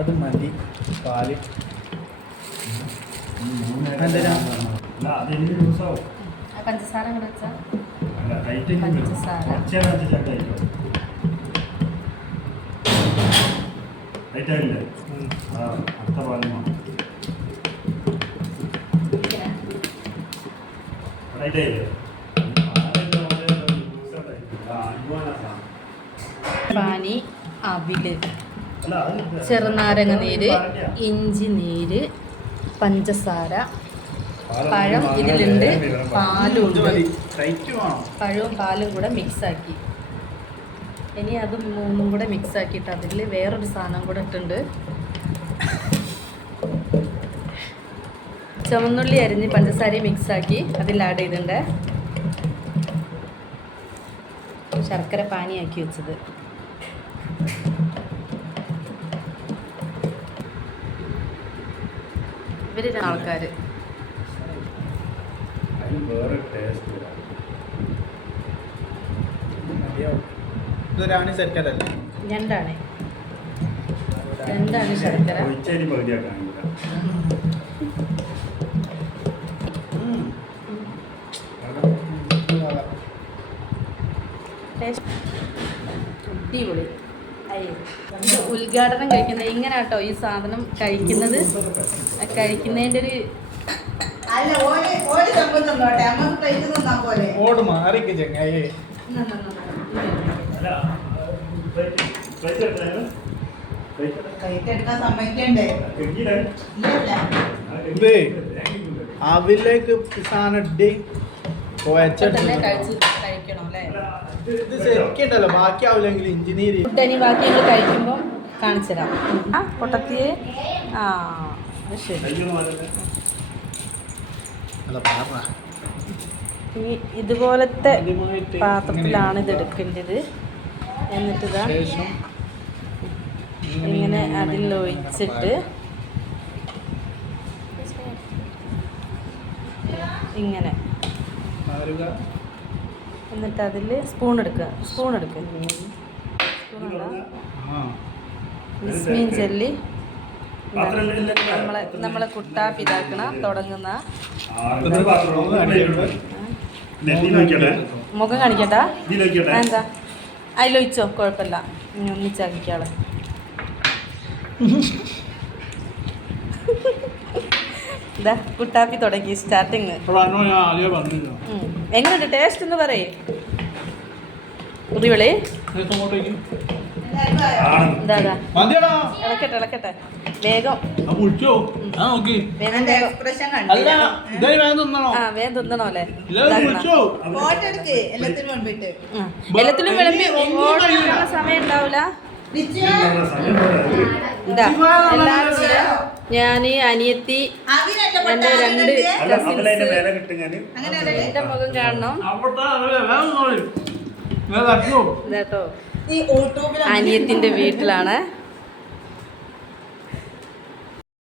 അത് മതി പാല് പഞ്ചസാര പഞ്ചസാര പാനി അവില് ചെറുനാരങ്ങ നീര് ഇഞ്ചി നീര് പഞ്ചസാര പഴം ഇതിലുണ്ട് പാലും ഉണ്ട് പഴവും പാലും കൂടെ മിക്സാക്കി ഇനി അത് മൂന്നും കൂടെ മിക്സാക്കിയിട്ട് അതിൽ വേറൊരു സാധനം കൂടെ ഇട്ടുണ്ട് ചുവന്നുള്ളി അരിഞ്ഞ് പഞ്ചസാരയും മിക്സാക്കി അതിൽ ആഡ് ചെയ്തിട്ടുണ്ട് ശർക്കര പാനിയാക്കി വെച്ചത് ഇവര് ആൾക്കാർ രണ്ടാണ് ശർക്കര അടിപൊളി. ഉദ്ഘാടനം കഴിക്കുന്നത് ഇങ്ങനെ കേട്ടോ ഈ സാധനം കഴിക്കുന്നത് കഴിക്കുന്നതിൻ്റെ ഒരു ഓട് മാറിക്ക് ചങ്ങായി അവിലേക്ക് സാധനം ഇട്ട് കഴിക്കണം അല്ലേ? ഇത് ശരിക്കുണ്ടല്ലോ ബാക്കി ആവില്ലെങ്കിൽ എഞ്ചിനീയർ ഇനി ബാക്കി ഞങ്ങൾ കഴിക്കുമ്പോൾ കാണിച്ചു തരാം. ആ പൊട്ടത്തിയെ ആ ശരി. ഈ ഇതുപോലത്തെ പാത്രത്തിലാണ് ഇത് എടുക്കേണ്ടത്. എന്നിട്ട് ഇതാ ഇങ്ങനെ അതിലൊഴിച്ചിട്ട് ഇങ്ങനെ എന്നിട്ട് അതിൽ സ്പൂൺ എടുക്കുക. വിസ്മീൻ ജെല്ലി നമ്മളെ കുട്ടാപ്പി ഇതാക്കണ തുടങ്ങുന്ന മുഖം കാണിക്കണ്ട എന്താ അതിലൊഴിച്ചോ കുഴപ്പമില്ല. ഒന്നിച്ചാക്കിക്കാളെ ഇതാ കുട്ടാപ്പി തുടങ്ങി സ്റ്റാർട്ടിങ്. എങ്ങനെയുണ്ട് ടേസ്റ്റ് എന്ന് പറയേ ഉദിവിളി? ഇളക്കട്ടെ വേഗം വേഗം തിന്നണോ അല്ലേ? എല്ലാത്തിനും വിളമ്പി സമയം ഉണ്ടാവൂല. ഇതാ എല്ലാവരും കൂടെ ഞാൻ അനിയത്തി എൻ്റെ 2 കസിൻസ് എൻ്റെ മുഖം കാണണം ഇതാട്ടോ. അനിയത്തിന്റെ വീട്ടിലാണ്.